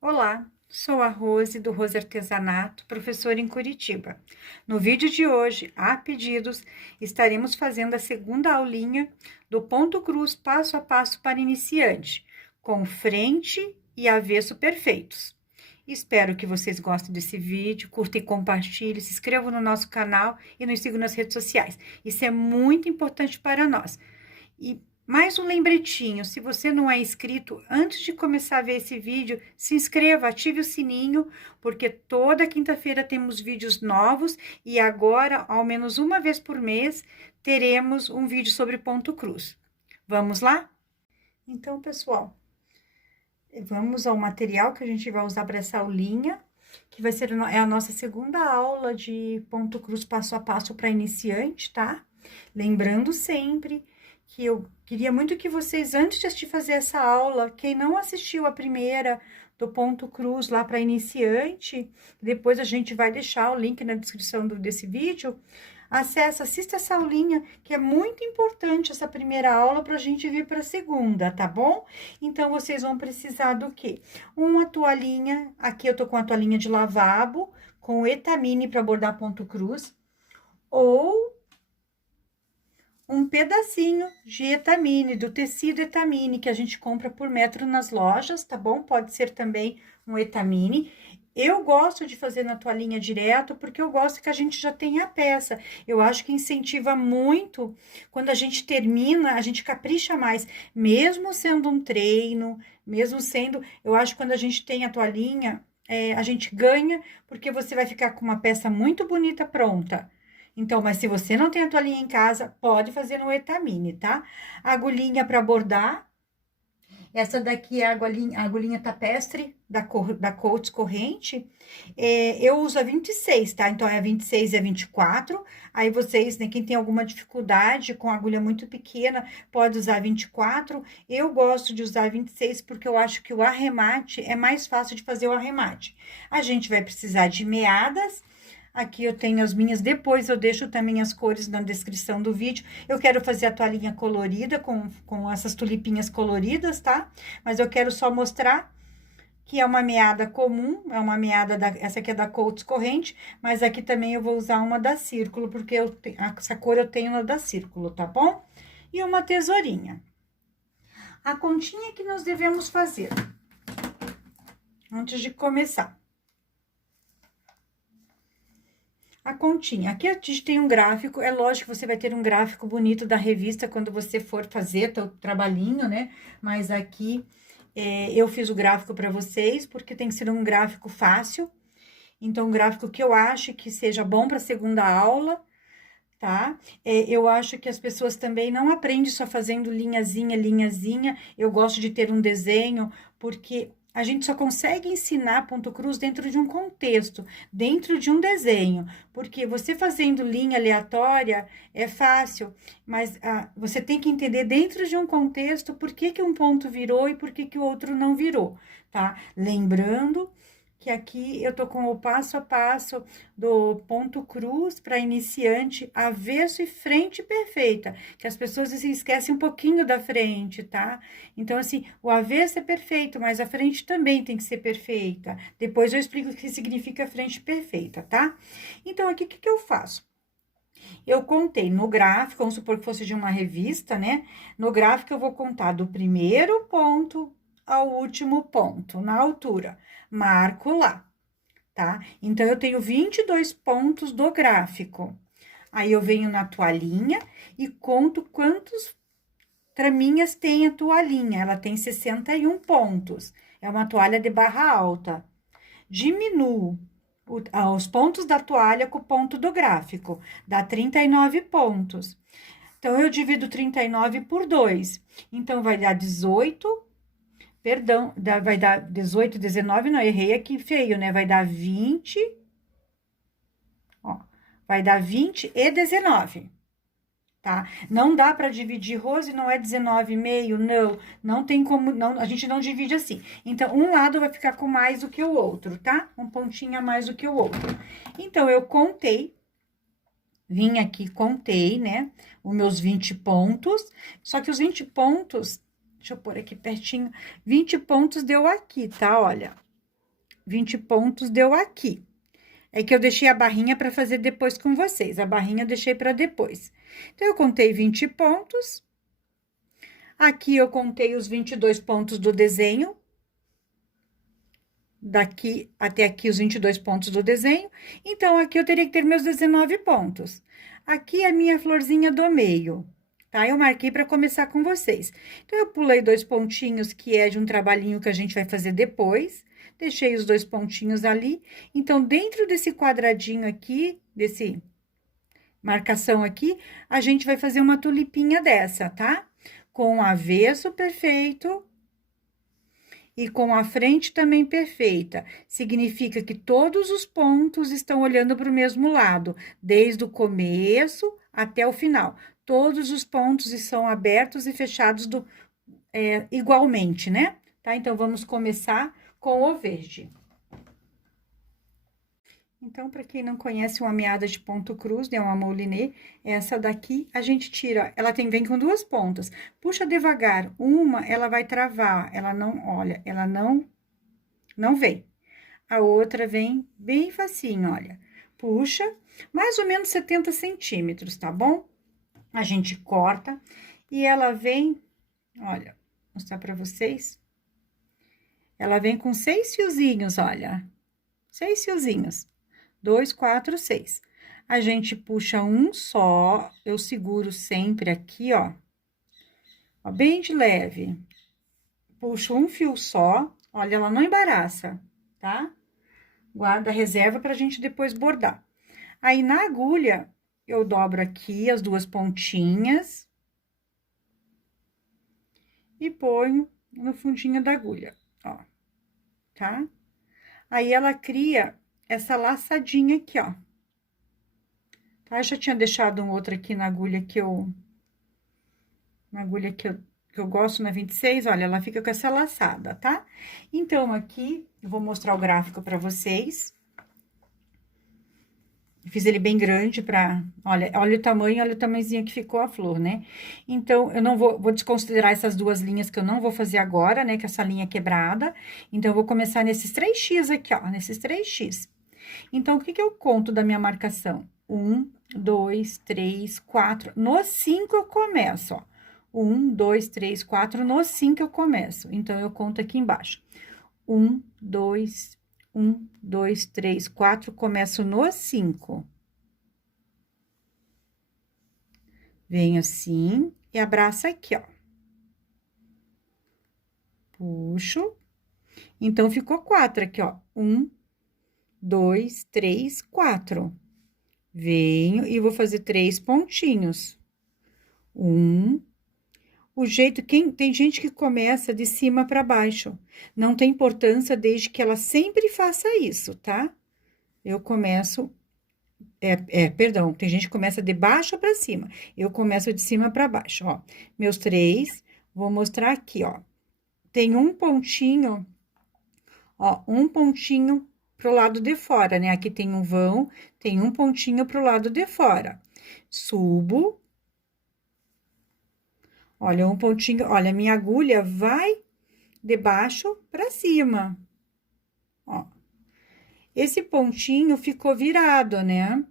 Olá, sou a Rose do Rose Artesanato, professora em Curitiba. No vídeo de hoje, a pedidos, estaremos fazendo a segunda aulinha do ponto cruz passo a passo para iniciante, com frente e avesso perfeitos. Espero que vocês gostem desse vídeo, curtam e compartilhem, se inscrevam no nosso canal e nos sigam nas redes sociais. Isso é muito importante para nós. E mais um lembretinho, se você não é inscrito, antes de começar a ver esse vídeo, se inscreva, ative o sininho, porque toda quinta-feira temos vídeos novos e agora, ao menos uma vez por mês, teremos um vídeo sobre ponto cruz. Vamos lá? Então, pessoal, vamos ao material que a gente vai usar para essa aulinha, que vai ser a nossa segunda aula de ponto cruz passo a passo para iniciante, tá? Lembrando sempre que eu queria muito que vocês, antes de fazer essa aula, quem não assistiu a primeira do ponto cruz lá para iniciante, depois a gente vai deixar o link na descrição desse vídeo, assista essa aulinha, que é muito importante essa primeira aula para a gente vir para a segunda, tá bom? Então, vocês vão precisar do quê? Uma toalhinha, aqui eu tô com a toalhinha de lavabo, com etamine para bordar ponto cruz, ou um pedacinho de etamine, do tecido etamine, que a gente compra por metro nas lojas, tá bom? Pode ser também um etamine. Eu gosto de fazer na toalhinha direto, porque eu gosto que a gente já tenha a peça. Eu acho que incentiva muito, quando a gente termina, a gente capricha mais, mesmo sendo um treino, mesmo sendo, eu acho que quando a gente tem a toalhinha, a gente ganha, porque você vai ficar com uma peça muito bonita pronta. Então, mas se você não tem a toalhinha em casa, pode fazer no etamine, tá? Agulhinha para bordar. Essa daqui é a agulhinha tapestre da Coats corrente. Eu uso a 26, tá? Então, é a 26 e a 24. Aí, vocês, né, quem tem alguma dificuldade com agulha muito pequena, pode usar a 24. Eu gosto de usar a 26 porque eu acho que o arremate é mais fácil de fazer o arremate. A gente vai precisar de meadas. Aqui eu tenho as minhas, depois eu deixo também as cores na descrição do vídeo. Eu quero fazer a toalhinha colorida, com essas tulipinhas coloridas, tá? Mas eu quero só mostrar que é uma meada comum, é uma meada, essa aqui é da Coats corrente, mas aqui também eu vou usar uma da Círculo, porque essa cor eu tenho na da Círculo, tá bom? E uma tesourinha. A continha que nós devemos fazer, antes de começar. A continha. Aqui a gente tem um gráfico, é lógico que você vai ter um gráfico bonito da revista quando você for fazer teu trabalhinho, né? Mas aqui eu fiz o gráfico para vocês, porque tem que ser um gráfico fácil. Então, um gráfico que eu acho que seja bom para a segunda aula, tá? Eu acho que as pessoas também não aprendem só fazendo linhazinha, linhazinha. Eu gosto de ter um desenho, porque a gente só consegue ensinar ponto cruz dentro de um contexto, dentro de um desenho, porque você fazendo linha aleatória é fácil, mas você tem que entender dentro de um contexto por que que um ponto virou e por que que o outro não virou, tá? Lembrando que aqui eu tô com o passo a passo do ponto cruz para iniciante, avesso e frente perfeita, que as pessoas se esquecem um pouquinho da frente, tá? Então, assim, o avesso é perfeito, mas a frente também tem que ser perfeita. Depois eu explico o que significa frente perfeita, tá? Então, aqui, o que que eu faço? Eu contei no gráfico, vamos supor que fosse de uma revista, né? No gráfico, eu vou contar do primeiro ponto ao último ponto, na altura. Marco lá, tá? Então, eu tenho 22 pontos do gráfico. Aí, eu venho na toalhinha e conto quantos traminhas tem a toalhinha. Ela tem 61 pontos. É uma toalha de barra alta. Diminuo os pontos da toalha com o ponto do gráfico. Dá 39 pontos. Então, eu divido 39 por 2. Então, vai dar 18. Perdão, vai dar 18, 19, não, errei aqui feio, né? Vai dar 20, ó, vai dar 20 e 19, tá? Não dá para dividir, Rose, não é 19,5, não tem como, não, a gente não divide assim. Então, um lado vai ficar com mais do que o outro, tá? Um pontinho a mais do que o outro. Então, eu contei, vim aqui, contei, né, os meus 20 pontos, só que os 20 pontos... Deixa eu pôr aqui pertinho. 20 pontos deu aqui, tá? Olha. 20 pontos deu aqui. É que eu deixei a barrinha para fazer depois com vocês. A barrinha eu deixei para depois. Então, eu contei 20 pontos. Aqui eu contei os 22 pontos do desenho. Daqui até aqui os 22 pontos do desenho. Então, aqui eu teria que ter meus 19 pontos. Aqui é a minha florzinha do meio, tá? Eu marquei para começar com vocês. Então, eu pulei 2 pontinhos, que é de um trabalhinho que a gente vai fazer depois. Deixei os 2 pontinhos ali. Então, dentro desse quadradinho aqui, desse marcação aqui, a gente vai fazer uma tulipinha dessa, tá? Com o avesso perfeito e com a frente também perfeita. Significa que todos os pontos estão olhando para o mesmo lado, desde o começo até o final. Todos os pontos estão abertos e fechados igualmente, né? Tá? Então, vamos começar com o verde. Então, para quem não conhece uma meada de ponto cruz, né, uma moulinê, essa daqui a gente tira, ela vem com 2 pontas. Puxa devagar, uma ela vai travar, ela não, olha, ela não vem. A outra vem bem facinho, olha. Puxa, mais ou menos 70 centímetros, tá bom? A gente corta e ela vem, olha, vou mostrar para vocês. Ela vem com 6 fiozinhos, olha. 6 fiozinhos. 2, 4, 6. A gente puxa um só, eu seguro sempre aqui, ó. Ó, bem de leve. Puxo um fio só, olha, ela não embaraça, tá? Guarda a reserva pra gente depois bordar. Aí, na agulha, eu dobro aqui as 2 pontinhas. E ponho no fundinho da agulha, ó, tá? Aí, ela cria essa laçadinha aqui, ó. Tá? Eu já tinha deixado um outro aqui na agulha que eu gosto, na 26, olha, ela fica com essa laçada, tá? Então, aqui, eu vou mostrar o gráfico pra vocês. Eu fiz ele bem grande olha o tamanho, olha o tamanhozinho que ficou a flor, né? Então, eu não vou desconsiderar essas 2 linhas que eu não vou fazer agora, né? Que essa linha é quebrada. Então, eu vou começar nesses 3x aqui, ó, nesses 3x. Então, o que eu conto da minha marcação? 1, 2, 3, 4. No 5 eu começo, ó. 1, 2, 3, 4. No 5 eu começo. Então, eu conto aqui embaixo. 1, 2, 3, 4. Começo no 5. Venho assim e abraço aqui, ó. Puxo. Então, ficou 4 aqui, ó. 1, 2, 3, 4. Venho e vou fazer 3 pontinhos. Tem gente que começa de cima para baixo. Não tem importância desde que ela sempre faça isso, tá? Eu começo, perdão, tem gente que começa de baixo para cima. Eu começo de cima para baixo, ó. Meus 3, vou mostrar aqui, ó. Tem um pontinho, ó, um pontinho pro lado de fora, né? Aqui tem um vão, tem um pontinho pro lado de fora. Subo. Olha, um pontinho, olha, minha agulha vai de baixo para cima. Ó. Esse pontinho ficou virado, né?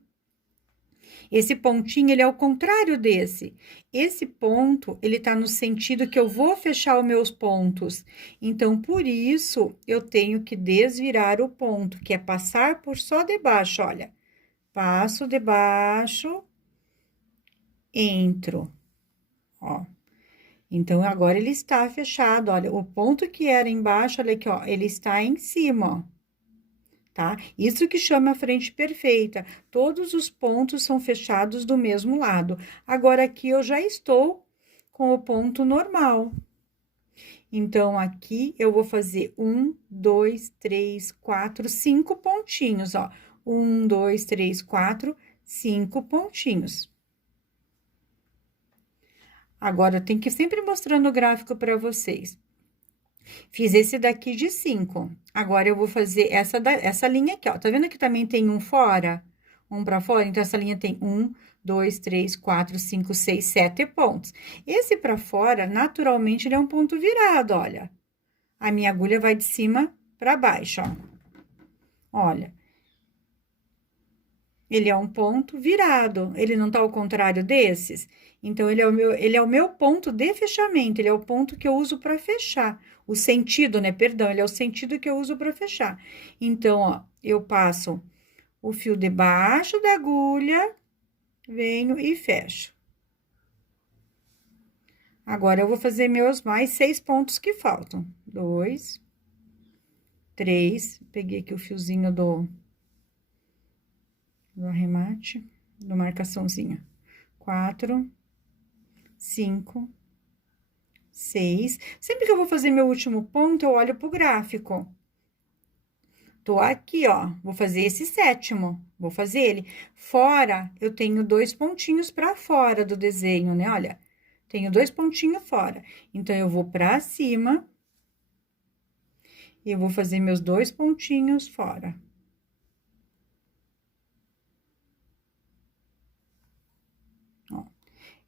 Esse pontinho, ele é o contrário desse. Esse ponto, ele tá no sentido que eu vou fechar os meus pontos. Então, por isso, eu tenho que desvirar o ponto, que é passar por só debaixo, olha. Passo debaixo, entro, ó. Então, agora ele está fechado, olha, o ponto que era embaixo, olha aqui, ó, ele está em cima, ó. Tá? Isso que chama a frente perfeita. Todos os pontos são fechados do mesmo lado. Agora, aqui eu já estou com o ponto normal. Então, aqui eu vou fazer 1, 2, 3, 4, 5 pontinhos, ó. 1, 2, 3, 4, 5 pontinhos. Agora, eu tenho que ir sempre mostrando o gráfico para vocês. Fiz esse daqui de 5. Agora, eu vou fazer essa linha aqui, ó. Tá vendo que também tem um fora? Um pra fora? Então, essa linha tem 1, 2, 3, 4, 5, 6, 7 pontos. Esse pra fora, naturalmente, ele é um ponto virado, olha. A minha agulha vai de cima pra baixo, ó. Olha, ele é um ponto virado, ele não tá ao contrário desses? Então, ele é o meu ponto de fechamento, ele é o ponto que eu uso para fechar. O sentido, né? Perdão, ele é o sentido que eu uso para fechar. Então, ó, eu passo o fio debaixo da agulha, venho e fecho. Agora, eu vou fazer meus mais 6 pontos que faltam. 2, 3, peguei aqui o fiozinho do arremate, do marcaçãozinha. 4, 5, 6. Sempre que eu vou fazer meu último ponto, eu olho pro gráfico. Tô aqui, ó, vou fazer esse 7º, vou fazer ele. Fora, eu tenho 2 pontinhos para fora do desenho, né? Olha, tenho 2 pontinhos fora. Então, eu vou pra cima e eu vou fazer meus 2 pontinhos fora. Ó.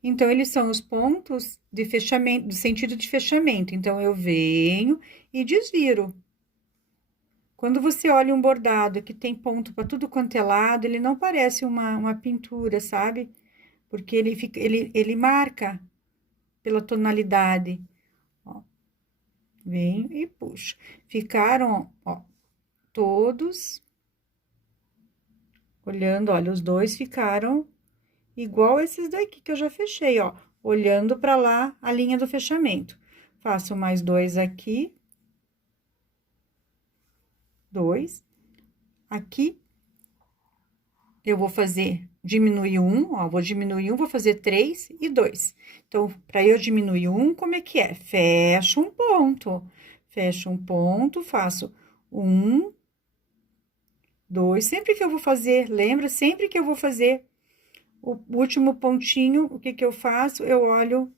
Então, eles são os pontos de fechamento, do sentido de fechamento. Então, eu venho e desviro. Quando você olha um bordado que tem ponto para tudo quanto é lado, ele não parece uma pintura, sabe? Porque ele marca pela tonalidade. Ó, venho e puxo. Ficaram, ó, todos olhando, olha, os dois ficaram igual esses daqui que eu já fechei, ó, olhando para lá a linha do fechamento. Faço mais 2 aqui. 2. Aqui, eu vou fazer, diminuir 1, ó, vou diminuir 1, vou fazer 3 e 2. Então, para eu diminuir 1, como é que é? Fecho um ponto. Fecho um ponto, faço 1, 2. Sempre que eu vou fazer, lembra? Sempre que eu vou fazer o último pontinho, o que que eu faço? Eu olho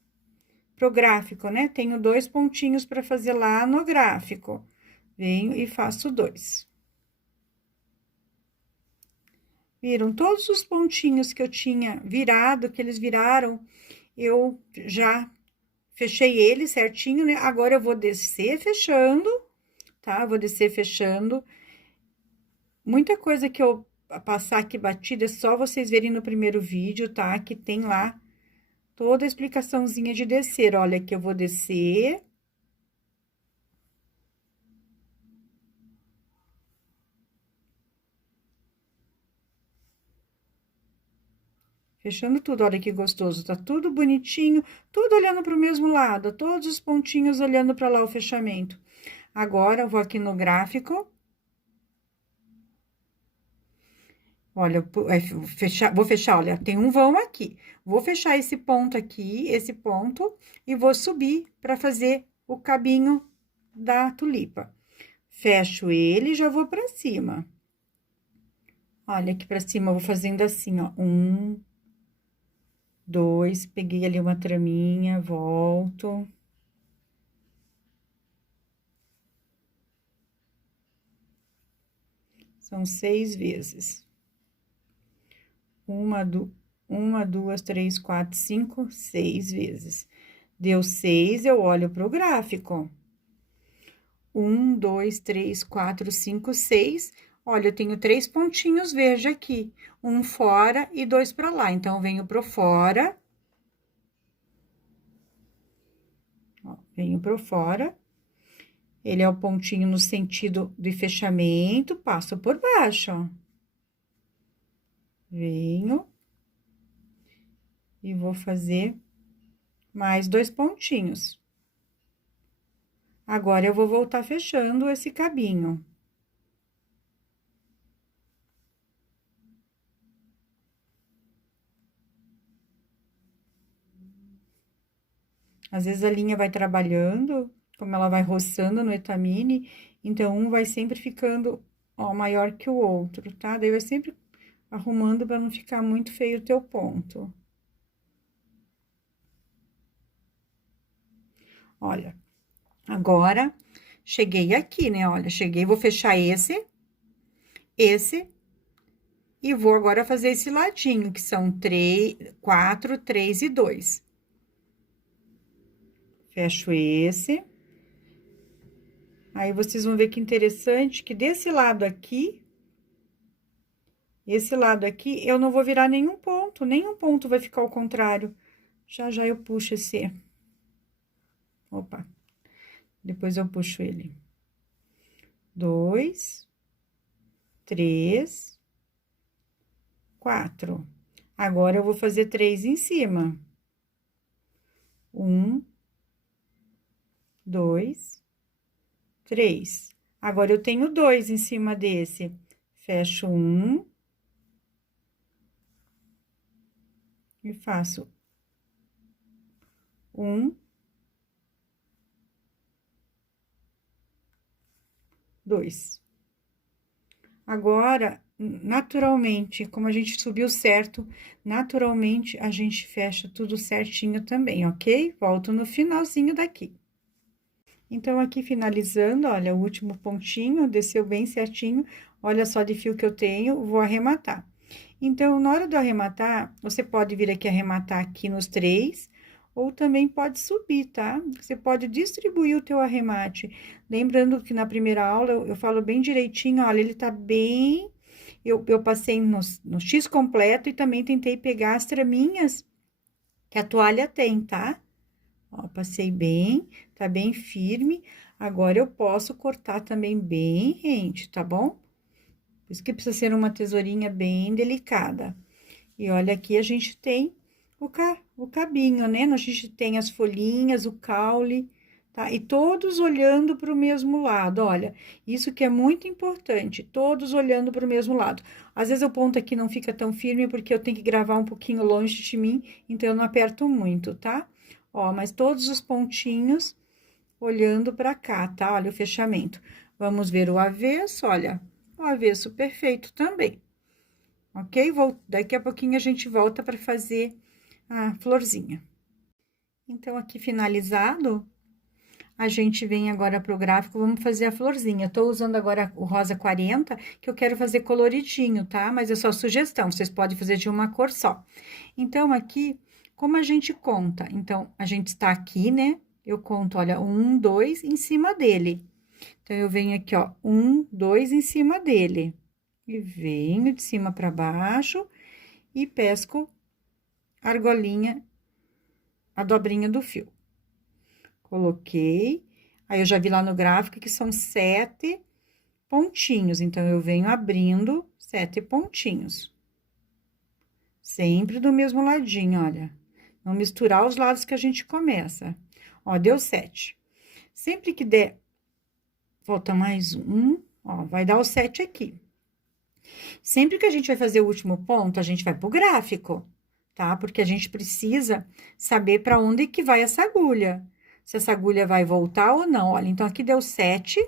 pro gráfico, né? Tenho 2 pontinhos para fazer lá no gráfico. Venho e faço 2. Viram? Todos os pontinhos que eu tinha virado, que eles viraram, eu já fechei eles certinho, né? Agora, eu vou descer fechando, tá? Vou descer fechando. Muita coisa que eu passar aqui batida, é só vocês verem no primeiro vídeo, tá? Que tem lá toda a explicaçãozinha de descer. Olha, aqui eu vou descer. Fechando tudo, olha que gostoso, tá tudo bonitinho, tudo olhando para o mesmo lado, todos os pontinhos olhando para lá o fechamento. Agora, eu vou aqui no gráfico. Olha, vou fechar, olha, tem um vão aqui. Vou fechar esse ponto aqui, esse ponto, e vou subir para fazer o cabinho da tulipa. Fecho ele e já vou para cima. Olha, aqui para cima eu vou fazendo assim, ó, 1, 2, peguei ali uma traminha, volto. São 6 vezes. Uma, 2, 3, 4, 5, 6 vezes. Deu 6, eu olho pro gráfico. 1, 2, 3, 4, 5, 6. Olha, eu tenho 3 pontinhos verde aqui. Um fora e 2 para lá. Então, eu venho pro fora. Ó, venho pro fora. Ele é o pontinho no sentido de fechamento, passo por baixo, ó. Venho. E vou fazer mais 2 pontinhos. Agora, eu vou voltar fechando esse cabinho. Às vezes, a linha vai trabalhando, como ela vai roçando no etamine, então, um vai sempre ficando, ó, maior que o outro, tá? Daí, vai sempre arrumando para não ficar muito feio o teu ponto. Olha, agora, cheguei aqui, né? Olha, cheguei, vou fechar esse, e vou agora fazer esse ladinho, que são 3, 4, 3 e 2. Fecho esse. Aí, vocês vão ver que interessante, que desse lado aqui, Esse lado aqui, eu não vou virar nenhum ponto vai ficar ao contrário. Já já eu puxo esse... Opa, depois eu puxo ele. 2, 3, 4. Agora, eu vou fazer 3 em cima. 1, 2, 3. Agora, eu tenho 2 em cima desse. Fecho um. E faço 1, 2. Agora, naturalmente, como a gente subiu certo, naturalmente, a gente fecha tudo certinho também, ok? Volto no finalzinho daqui. Então, aqui finalizando, olha, o último pontinho, desceu bem certinho, olha só de fio que eu tenho, vou arrematar. Então, na hora do arrematar, você pode vir aqui arrematar aqui nos 3, ou também pode subir, tá? Você pode distribuir o teu arremate. Lembrando que na primeira aula, eu falo bem direitinho, olha, ele tá bem... Eu passei no X completo e também tentei pegar as traminhas que a toalha tem, tá? Ó, passei bem, tá bem firme. Agora, eu posso cortar também bem rente, tá bom? Por isso que precisa ser uma tesourinha bem delicada. E olha, aqui a gente tem o cabinho, né? A gente tem as folhinhas, o caule, tá? E todos olhando para o mesmo lado, olha. Isso que é muito importante, todos olhando para o mesmo lado. Às vezes, o ponto aqui não fica tão firme, porque eu tenho que gravar um pouquinho longe de mim, então eu não aperto muito, tá? Ó, mas todos os pontinhos olhando para cá, tá? Olha o fechamento. Vamos ver o avesso, olha, o avesso perfeito também, ok? Daqui a pouquinho a gente volta para fazer a florzinha. Então, aqui finalizado, a gente vem agora pro gráfico, vamos fazer a florzinha. Eu tô usando agora o rosa 40, que eu quero fazer coloridinho, tá? Mas é só sugestão, vocês podem fazer de uma cor só. Então, aqui, como a gente conta? Então, a gente está aqui, né? Eu conto, olha, 1, 2 em cima dele. Então, eu venho aqui, ó, 1, 2 em cima dele. E venho de cima para baixo e pesco a argolinha, a dobrinha do fio. Coloquei, aí eu já vi lá no gráfico que são 7 pontinhos, então, eu venho abrindo 7 pontinhos. Sempre do mesmo ladinho, olha. Não misturar os lados que a gente começa. Ó, deu 7. Sempre que der, volta mais um, ó, vai dar o 7 aqui. Sempre que a gente vai fazer o último ponto, a gente vai pro gráfico, tá? Porque a gente precisa saber para onde que vai essa agulha. Se essa agulha vai voltar ou não. Olha, então, aqui deu 7.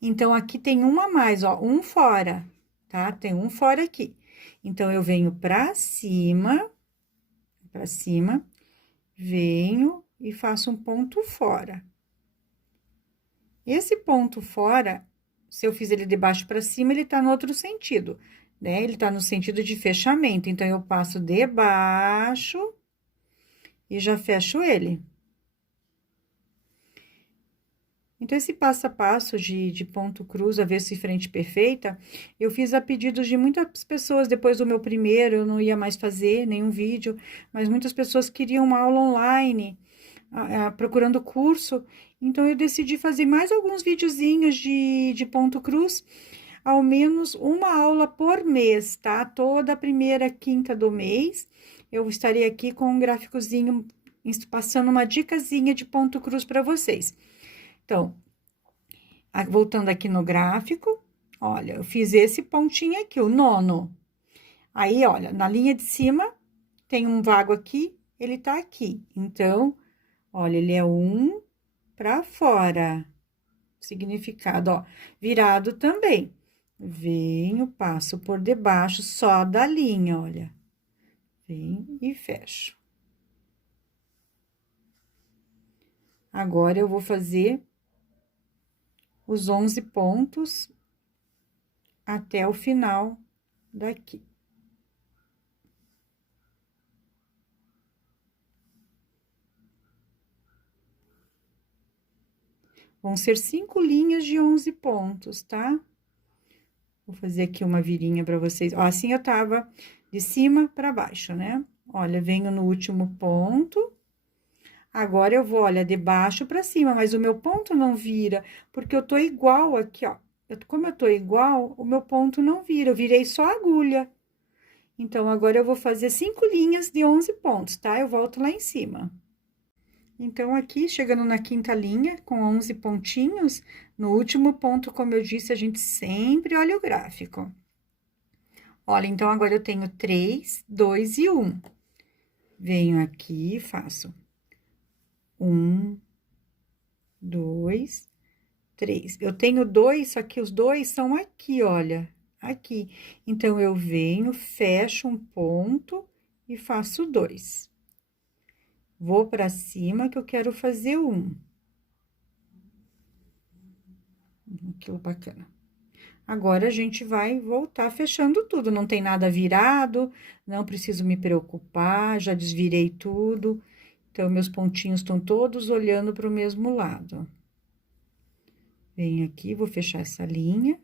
Então, aqui tem uma a mais, ó, um fora, tá? Tem um fora aqui. Então, eu venho pra cima, venho e faço um ponto fora. Esse ponto fora, se eu fiz ele de baixo para cima, ele tá no outro sentido, né? Ele tá no sentido de fechamento. Então, eu passo de baixo e já fecho ele. Então, esse passo a passo de ponto cruz, avesso e frente perfeita, eu fiz a pedidos de muitas pessoas. Depois do meu primeiro, eu não ia mais fazer nenhum vídeo, mas muitas pessoas queriam uma aula online, procurando curso. Então, eu decidi fazer mais alguns videozinhos de ponto cruz, ao menos uma aula por mês, tá? Toda a primeira quinta do mês, eu estarei aqui com um gráficozinho, passando uma dicasinha de ponto cruz para vocês. Então, voltando aqui no gráfico, olha, eu fiz esse pontinho aqui, o nono. Aí, olha, na linha de cima, tem um vago aqui, ele tá aqui. Então, olha, ele é um pra fora. Significado, ó, virado também. Venho, passo por debaixo só da linha, olha. Venho e fecho. Agora, eu vou fazer os 11 pontos até o final daqui. Vão ser 5 linhas de 11 pontos, tá? Vou fazer aqui uma virinha pra vocês. Ó, assim eu tava de cima pra baixo, né? Olha, venho no último ponto. Agora eu vou, olha, de baixo pra cima, mas o meu ponto não vira, porque eu tô igual aqui, ó. Como eu tô igual, o meu ponto não vira, eu virei só a agulha. Então, agora eu vou fazer 5 linhas de 11 pontos, tá? Eu volto lá em cima. Então, aqui, chegando na quinta linha, com 11 pontinhos, no último ponto, como eu disse, a gente sempre olha o gráfico. Olha, então, agora eu tenho 3, 2 e 1. Venho aqui e faço 1, 2, 3. Eu tenho 2, só que os dois são aqui, olha, aqui. Então, eu venho, fecho um ponto e faço 2. Vou pra cima que eu quero fazer 1. Aquilo bacana. Agora, a gente vai voltar fechando tudo, não tem nada virado, não preciso me preocupar, já desvirei tudo. Então, meus pontinhos estão todos olhando para o mesmo lado. Venho aqui, vou fechar essa linha.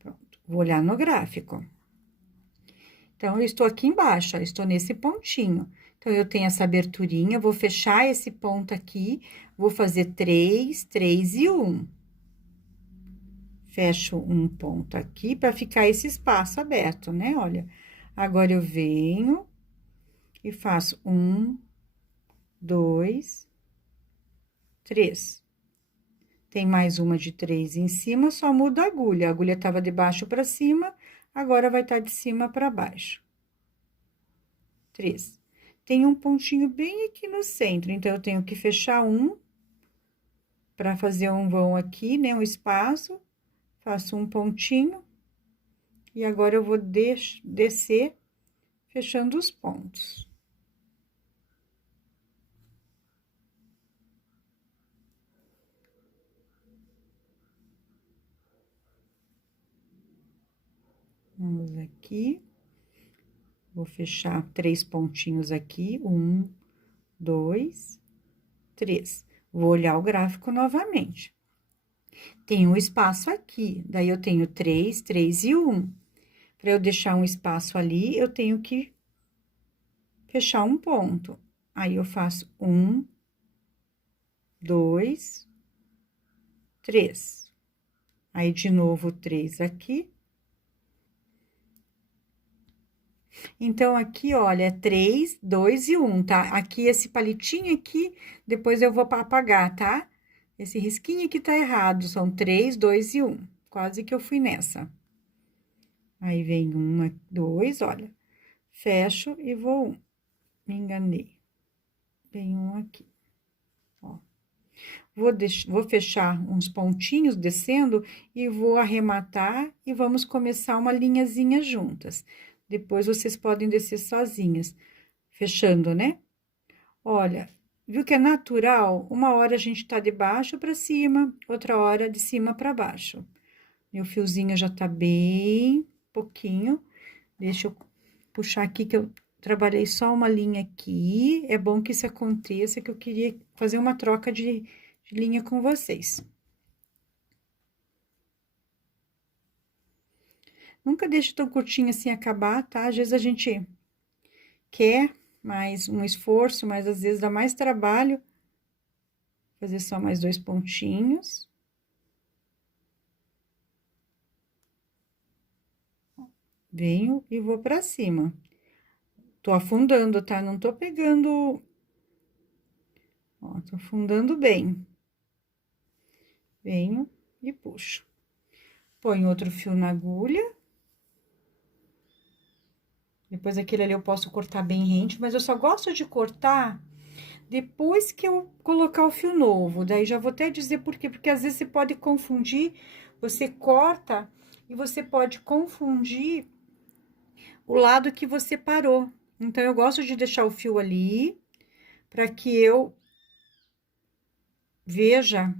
Pronto, vou olhar no gráfico. Então, eu estou aqui embaixo, ó, estou nesse pontinho. Então, eu tenho essa aberturinha, vou fechar esse ponto aqui, vou fazer 3, 3 e 1. Fecho um ponto aqui para ficar esse espaço aberto, né? Olha, agora eu venho e faço 1, 2, 3. Tem mais uma de 3 em cima, só muda a agulha. A agulha estava de baixo para cima, agora vai estar de cima para baixo. 3. Tem um pontinho bem aqui no centro, então, eu tenho que fechar um para fazer um vão aqui, né? Um espaço, faço um pontinho, e agora eu vou descer, fechando os pontos. Vamos aqui. Vou fechar 3 pontinhos aqui, 1, 2, 3. Vou olhar o gráfico novamente. Tem um espaço aqui, daí eu tenho 3, 3 e 1. Para eu deixar um espaço ali, eu tenho que fechar um ponto. Aí, eu faço 1, 2, 3. Aí, de novo, 3 aqui. Então, aqui, olha, é 3, 2 e 1, tá? Aqui, esse palitinho aqui, depois eu vou apagar, tá? Esse risquinho aqui tá errado, são 3, 2 e 1. Quase que eu fui nessa. Aí, vem 1, 2, olha. Fecho e vou 1. Me enganei. Vem um aqui, ó. Vou fechar uns pontinhos descendo e vou arrematar e vamos começar uma linhazinha juntas. Depois, vocês podem descer sozinhas, fechando, né? Olha, viu que é natural? Uma hora a gente tá de baixo para cima, outra hora de cima para baixo. Meu fiozinho já tá bem pouquinho. Deixa eu puxar aqui que eu trabalhei só uma linha aqui. É bom que isso aconteça, que eu queria fazer uma troca de linha com vocês. Nunca deixe tão curtinho assim acabar, tá? Às vezes a gente quer mais um esforço, mas às vezes dá mais trabalho. Fazer só mais 2 pontinhos. Venho e vou pra cima. Tô afundando, tá? Não tô pegando... Ó, tô afundando bem. Venho e puxo. Ponho outro fio na agulha. Depois, aquele ali eu posso cortar bem rente, mas eu só gosto de cortar depois que eu colocar o fio novo. Daí, já vou até dizer por quê, porque às vezes você pode confundir, você corta e você pode confundir o lado que você parou. Então, eu gosto de deixar o fio ali, para que eu veja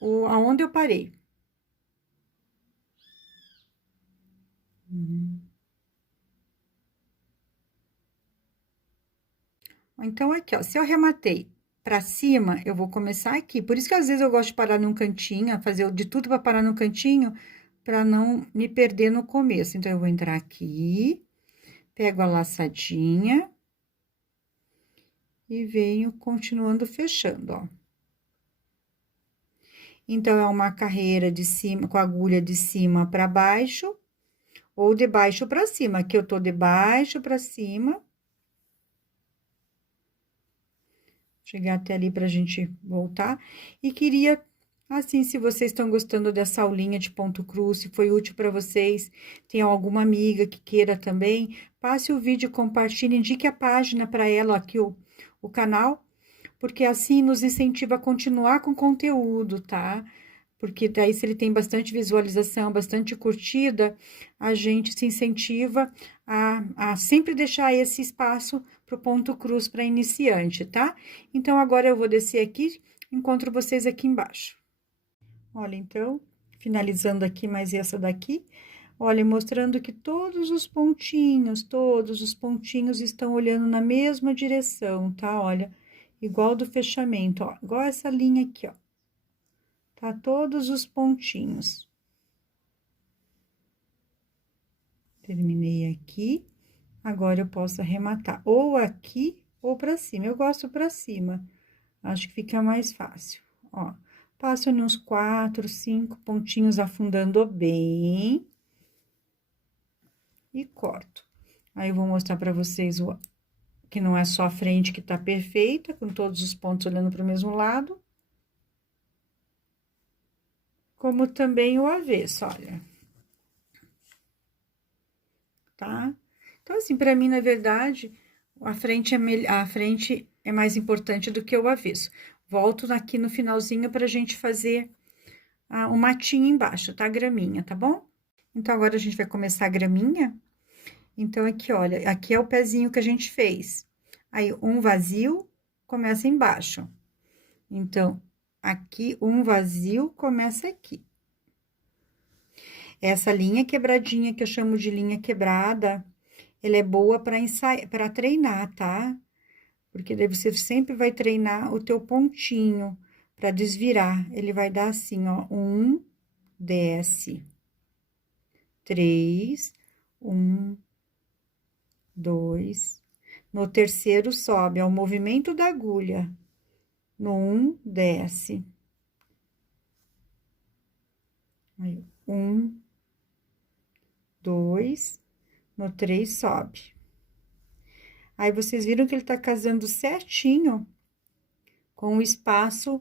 aonde eu parei. Então, aqui, ó, se eu arrematei pra cima, eu vou começar aqui. Por isso que às vezes eu gosto de parar num cantinho, fazer de tudo para parar no cantinho, para não me perder no começo. Então, eu vou entrar aqui, pego a laçadinha e venho continuando fechando, ó. Então, é uma carreira de cima, com a agulha de cima para baixo, ou de baixo para cima. Aqui eu tô de baixo para cima. Chegar até ali pra gente voltar. E queria, assim, se vocês estão gostando dessa aulinha de ponto cruz, se foi útil para vocês, tem alguma amiga que queira também, passe o vídeo, compartilhe, indique a página para ela aqui, o canal, porque assim nos incentiva a continuar com o conteúdo, tá? Porque daí, se ele tem bastante visualização, bastante curtida, a gente se incentiva a sempre deixar esse espaço para o ponto cruz para iniciante, tá? Então, agora eu vou descer aqui, encontro vocês aqui embaixo. Olha, então, finalizando aqui mais essa daqui, olha, mostrando que todos os pontinhos estão olhando na mesma direção, tá? Olha, igual do fechamento, ó, igual essa linha aqui, ó. Tá todos os pontinhos. Terminei aqui. Agora, eu posso arrematar ou aqui ou pra cima. Eu gosto pra cima. Acho que fica mais fácil. Ó, passo ali uns 4, 5 pontinhos afundando bem. E corto. Aí, eu vou mostrar pra vocês que não é só a frente que tá perfeita, com todos os pontos olhando pro mesmo lado. Como também o avesso, olha. Tá? Então, assim, pra mim, na verdade, a frente é mais importante do que o avesso. Volto aqui no finalzinho pra gente fazer o matinho embaixo, tá? A graminha, tá bom? Então, agora a gente vai começar a graminha. Então, aqui, olha, aqui é o pezinho que a gente fez. Aí, um vazio começa embaixo. Então, aqui, um vazio começa aqui. Essa linha quebradinha, que eu chamo de linha quebrada, ela é boa para ensaiar, para treinar, tá? Porque daí você sempre vai treinar o teu pontinho para desvirar. Ele vai dar assim, ó, 1, desce, 3, 1, 2. No terceiro sobe, é o movimento da agulha. No 1, desce. Aí, 1, 2, no 3 sobe. Aí, vocês viram que ele tá casando certinho com o espaço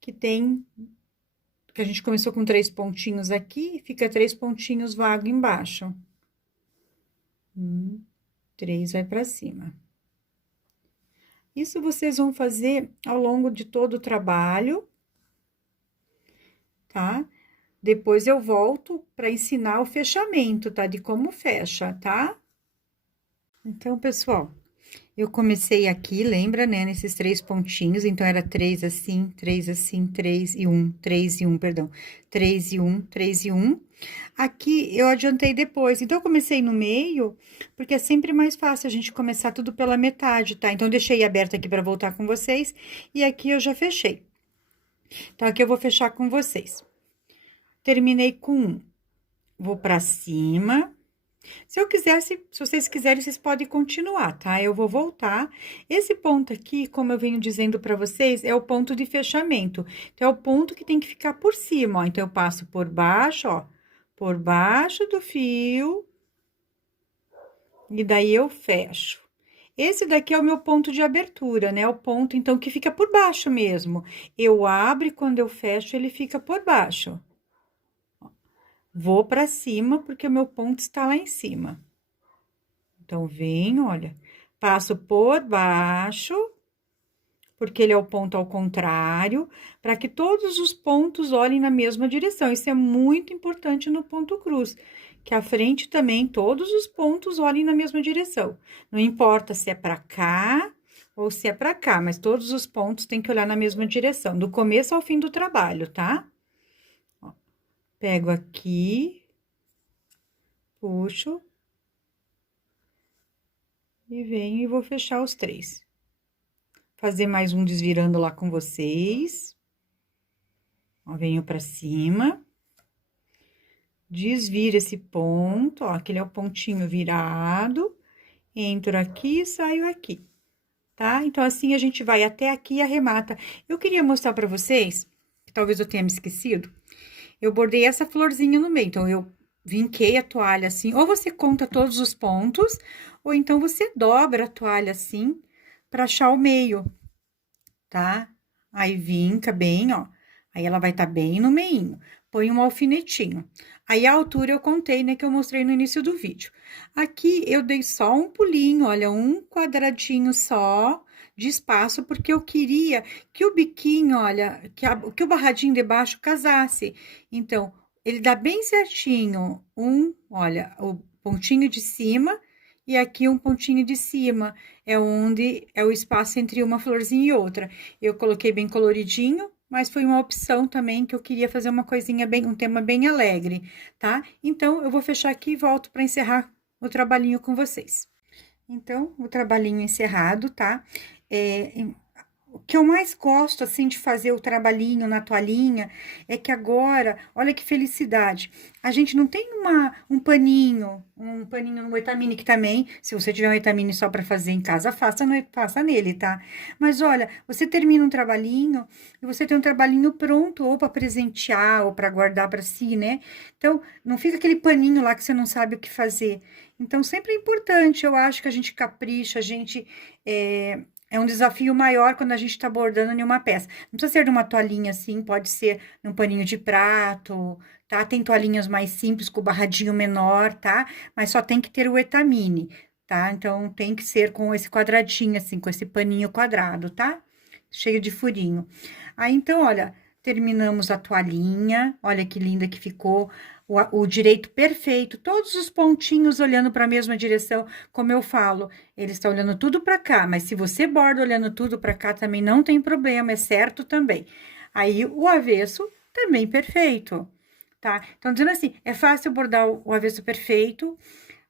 que tem, que a gente começou com 3 pontinhos aqui, fica 3 pontinhos vago embaixo. 3 vai pra cima. Isso vocês vão fazer ao longo de todo o trabalho, tá? Depois eu volto para ensinar o fechamento, tá? De como fecha, tá? Então, pessoal, eu comecei aqui, lembra, né? Nesses 3 pontinhos, então, era 3 assim, 3 e 1, 3 e 1, perdão. 3 e 1, 3 e 1. Aqui, eu adiantei depois. Então, eu comecei no meio, porque é sempre mais fácil a gente começar tudo pela metade, tá? Então, eu deixei aberto aqui para voltar com vocês, e aqui eu já fechei. Então, aqui eu vou fechar com vocês. Terminei com 1. Vou pra cima. Se vocês quiserem, vocês podem continuar, tá? Eu vou voltar. Esse ponto aqui, como eu venho dizendo pra vocês, é o ponto de fechamento. Então, é o ponto que tem que ficar por cima, ó. Então, eu passo por baixo, ó. Por baixo do fio. E daí, eu fecho. Esse daqui é o meu ponto de abertura, né? O ponto, então, que fica por baixo mesmo. Eu abro e quando eu fecho, ele fica por baixo. Vou pra cima, porque o meu ponto está lá em cima. Então, venho, olha, passo por baixo, porque ele é o ponto ao contrário, para que todos os pontos olhem na mesma direção. Isso é muito importante no ponto cruz, que a frente também, todos os pontos olhem na mesma direção. Não importa se é para cá ou se é para cá, mas todos os pontos têm que olhar na mesma direção, do começo ao fim do trabalho, tá? Ó, pego aqui, puxo. E venho e vou fechar os 3. fazer mais um desvirando lá com vocês. Ó, venho pra cima. Desviro esse ponto, ó, aquele é o pontinho virado. Entro aqui e saio aqui, tá? Então, assim, a gente vai até aqui e arremata. Eu queria mostrar pra vocês, que talvez eu tenha me esquecido, eu bordei essa florzinha no meio, então, eu vinquei a toalha assim, ou você conta todos os pontos, ou então você dobra a toalha assim, pra achar o meio, tá? Aí, vinca bem, ó, aí ela vai estar bem no meinho. Põe um alfinetinho. Aí, a altura eu contei, né, que eu mostrei no início do vídeo. Aqui, eu dei só um pulinho, olha, um quadradinho só de espaço, porque eu queria que o biquinho, olha, que o barradinho de baixo casasse. Então, ele dá bem certinho, olha, o pontinho de cima e aqui um pontinho de cima, é onde é o espaço entre uma florzinha e outra. Eu coloquei bem coloridinho, mas foi uma opção também que eu queria fazer uma coisinha bem, um tema bem alegre, tá? Então, eu vou fechar aqui e volto para encerrar o trabalhinho com vocês. Então, o trabalhinho encerrado, tá? O que eu mais gosto, assim, de fazer o trabalhinho na toalhinha é que agora, olha que felicidade, a gente não tem um paninho no Etamine que também, se você tiver um Etamine só para fazer em casa, faça nele, tá? Mas olha, você termina um trabalhinho e você tem um trabalhinho pronto, ou para presentear, ou para guardar para si, né? Então, não fica aquele paninho lá que você não sabe o que fazer. Então, sempre é importante, eu acho que a gente capricha, a gente. É um desafio maior quando a gente está bordando em uma peça. Não precisa ser de uma toalhinha assim, pode ser num paninho de prato, tá? Tem toalhinhas mais simples, com o barradinho menor, tá? Mas só tem que ter o etamine, tá? Então, tem que ser com esse quadradinho, assim, com esse paninho quadrado, tá? Cheio de furinho. Aí, então, olha, terminamos a toalhinha, olha que linda que ficou. O direito perfeito, todos os pontinhos olhando para a mesma direção, como eu falo, eles estão olhando tudo para cá, mas se você borda olhando tudo para cá também não tem problema, é certo também. Aí o avesso também perfeito, tá? Então, dizendo assim, é fácil bordar o avesso perfeito,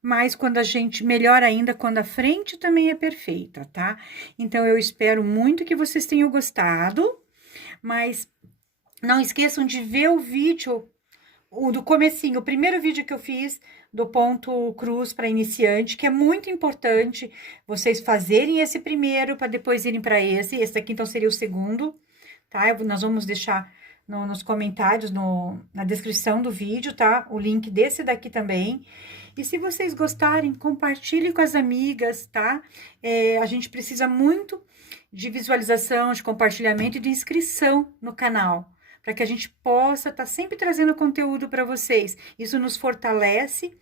mas quando a gente, melhor ainda, quando a frente também é perfeita, tá? Então, eu espero muito que vocês tenham gostado, mas não esqueçam de ver o vídeo o do comecinho, o primeiro vídeo que eu fiz do ponto cruz para iniciante, que é muito importante vocês fazerem esse primeiro para depois irem para esse. Esse daqui então seria o segundo, tá? Nós vamos deixar nos comentários, na descrição do vídeo, tá? O link desse daqui também. E se vocês gostarem, compartilhe com as amigas, tá? A gente precisa muito de visualização, de compartilhamento e de inscrição no canal, para que a gente possa estar sempre trazendo conteúdo para vocês. Isso nos fortalece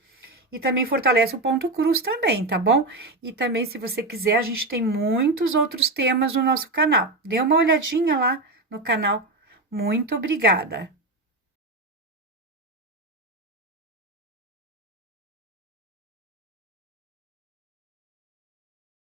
e também fortalece o ponto cruz também, tá bom? E também, se você quiser, a gente tem muitos outros temas no nosso canal. Dê uma olhadinha lá no canal. Muito obrigada!